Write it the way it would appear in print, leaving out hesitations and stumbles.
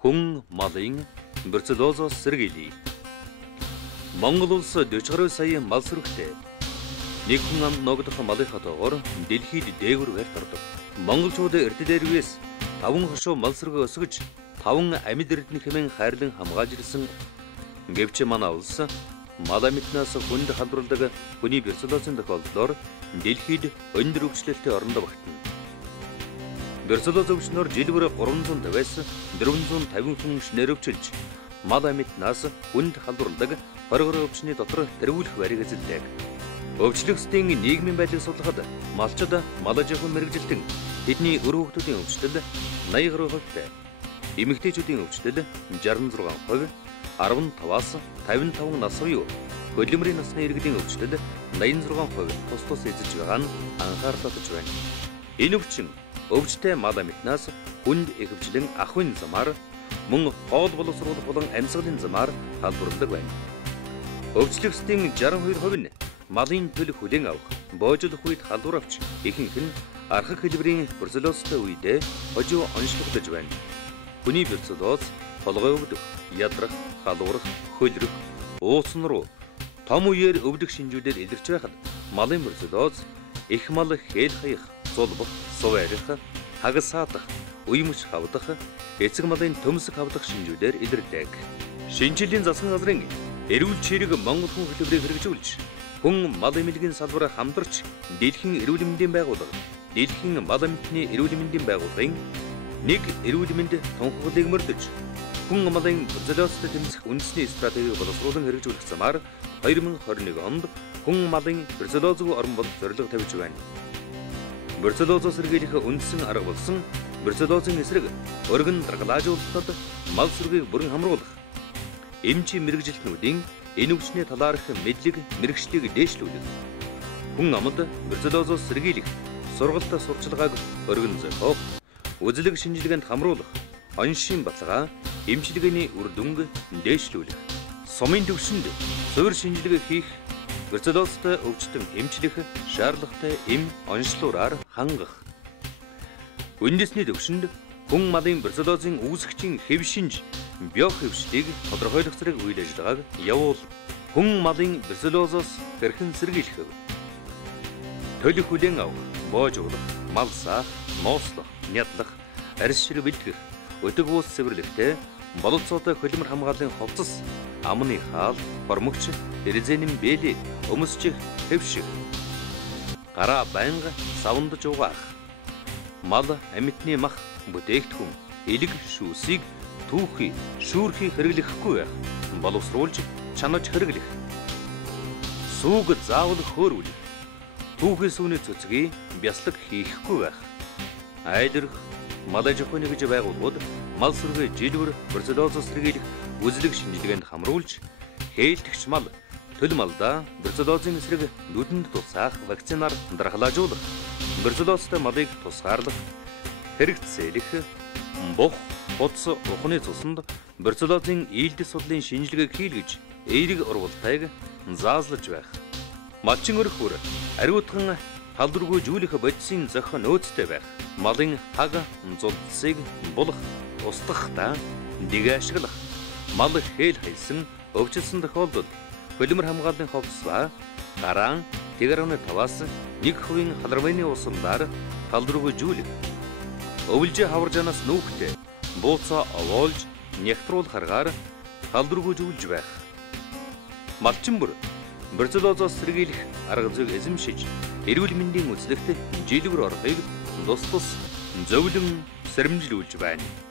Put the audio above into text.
Хүн малын бруцеллозоос сэргийлье. Монгол улс 40 сая мал сүрэгтэй. Нэг хүн ам ногдох малынхаа тоогоор дэлхийд дээгүүр гарт ордог. Монголчууд эртдээр үес 5 хошуу мал сүргээ өсгөж 5 амьд эрдэнэ хэмээн хайрлан хамгаалж ирсэн. Гэвч манай улс мал амьтнаас хүнд халдварладаг хүний бруцеллозын тохиолдлоор дэлхийд өндөр өвчлөлтөй оронд багтана. Бруцеллоз өвчнөр жилбэр 350-аас 450 хүн шинээрөвчилж мал амьтнаас хүнд халдварладаг хоригор өвчний дотор тэргүүлэх бариг эзэлдэг. Өвчлөгчдийн нийгмийн байдлыг судлахад малчид мал аж ахуйн мэргэжилтэн тэдний өр хүүхдүүдийн өвчлөл 80%, эмэгтэйчүүдийн өвчлөл 66%, 15-аас 55 нас буюу хөдөлмөрийн насны иргэдийн өвчлөл 86% тус тус эзэлж байгаа нь анхаарал татаж байна. Энэ өвчин өвчтэй мал амьтнаас хүнд ихэвчлэн ахуйн замаар мөн хоол боловсруулах болон амьсгалын замаар халдварладаг байна. Өвчлөгчдийн 62% нь малын төлөв хүлээн авах, боожлох үед халдвар авч ихэнх нь архаг хэлбэрийн бруцеллозтой үедээ хожуу онцлогдож байна. Хүний бруцеллоз толгой өвдөх, ядрах, халуурах, хөлрөх, уусан руу том үеэр өвдөх шинжүүдээр илэрч байхад малын бруцеллоз их мал хээл хаях, зулбах, суваарих, хагасаадах, уймж хавдах, эцэг малын төмсг хавдах шинжүүдээр илэрдэг. Шинжилгээний засгийн газрын эрүүл чирэг Монгол хүн хөтөлбөрийг хэрэгжүүлж хүн мал эмнэлгийн салбар хамтарч дэлхийн эрүүл мэндийн байгууллага, дэлхийн мал амьтны эрүүл мэндийн байгууллагын нэг эрүүл мэнд тунхаглалыг мөрдөж хүн малын бруцеллозтой тэмцэх үндэсний стратегийг боловсруулан хэрэгжүүлэх замаар 2021 онд хүн малын бруцеллозгүй орон болох зорилго тавьж байна. Бруцеллозоос сэргийлэх үндсэн арга болсон бруцеллозын эсрэг өргөн даргалаажуулалтад мал сүргийг бүрэн хамруулах, эмчийн мэргэжилтнүүдийн энэ өвчний талаарх мэдлэг мэргэжлийг дээшлүүлэх, хүн амд бруцеллозоос сэргийлэх сургалт сурчлагааг өргөн зохиох, үзлэг шинжилгээнд хамруулах, оншийн баталгаа, эмчилгээний үр дүнг дээшлүүлэх, сумын төвшөнд суурь шинжилгээ хийх, бруцеллозтой өвчтөн эмчлэх шаардлагатай эм онцлогоор хангах. Үндэсний төвшөнд хүн малын бруцеллозын үүсгчийн хэв шинж биохөвчлийг тодорхойлох зэрэг үйл ажиллагааг явуул. Хүн малын бруцеллозоос хэрхэн сэргийлэх вэ? Төлөв хүлээн авах, боожуулах, мал саах, нослох, нядлах, арьс ширэг бэлтгэх, өдөг уус цэвэрлэхтэй бололцоотой хөдөлмөр хамгааллын хувцас, амны хаал, хормогч, эрзэнэн бэлэг, өмсчих, хэвших, гараа байнга савндаж угаах, мал амьтны мах, бүтээгдэхүүн, элэг шүүсийг түүхий, шүүрхий хэрэглэхгүй байх, боловсруулж чанаж хэрэглэх, сүүг заавал хөөрүүлэх, түүхий сүүний цэцгийг бяслаг хийхгүй байх, айлрах, мал аж ахуйн гэж байгууллагууд мал сүргээ жилбэр бруцеллозоос сэргийлэх үзлэг шинжилгээнд хамруулж хээлтгч мал төл малдаа бруцеллозын эсрэг нүдэнд тусаах вакцинаар дархлаажуулах, бруцеллозтой малыг тусгаарлах, хэрэгцээлэх, бух, хуц, ухны цуснд бруцеллозын ийдэл судлалын шинжилгээг хийлгэж эерэг урвалтайг заазлаж байх. Малчин өрх бүр ариутхан халдваргүй жүүлэх бодисын зохион нөөцтэй байх. Малын хаг зулцыг булах, устгахтаа дэг ашиглах. Мал хээл хайсан өвчлсөн тохиолдолд хөдөлмөр хамгааллын хувцас ба гараан 1.5-аас 1% халарвайны усандаар халдваргүй жүүлэх. Өвлжээ хаваржанаас нүүхтэй бууцаа овоолж нягтруулах аргаар халдваргүй жүүлж байх. Малчин бүр бруцеллозоос сэргийлэх арга зүйг эзэмшиж эрүүл мэндийн үзлэгт жилбэр орохыг тус тус зөвлөн сэрэмжлүүлж байна.